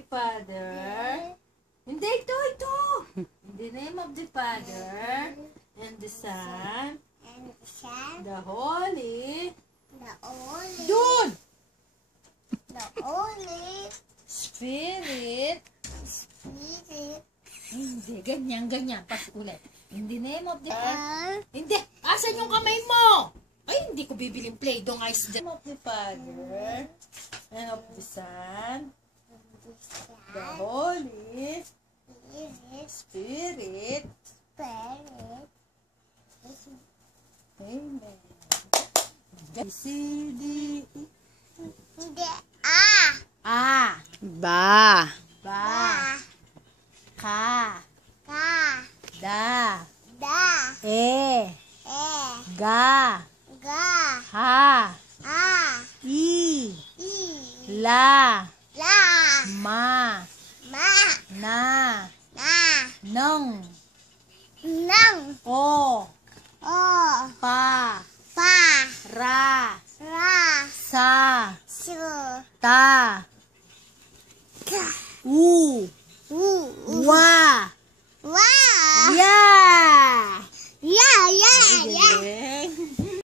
the Father. Hindi, ito. In the name of the Father, and the Son, the Holy, Dude! The Holy Spirit. Hindi, ganyan. Pas ulit. In the name of the Hindi, asan yung kamay mo? Ay, hindi ko bibiling Play-Doh, guys. In the name of the Father, and of the Son, the Holy Spirit. Amen. C, D, E. A. Ba. Ka. Da. E. Ga. Ha. I. La. Ma. Na. Nung. O. Pa. Ra. Sa. Ta. U. Wa.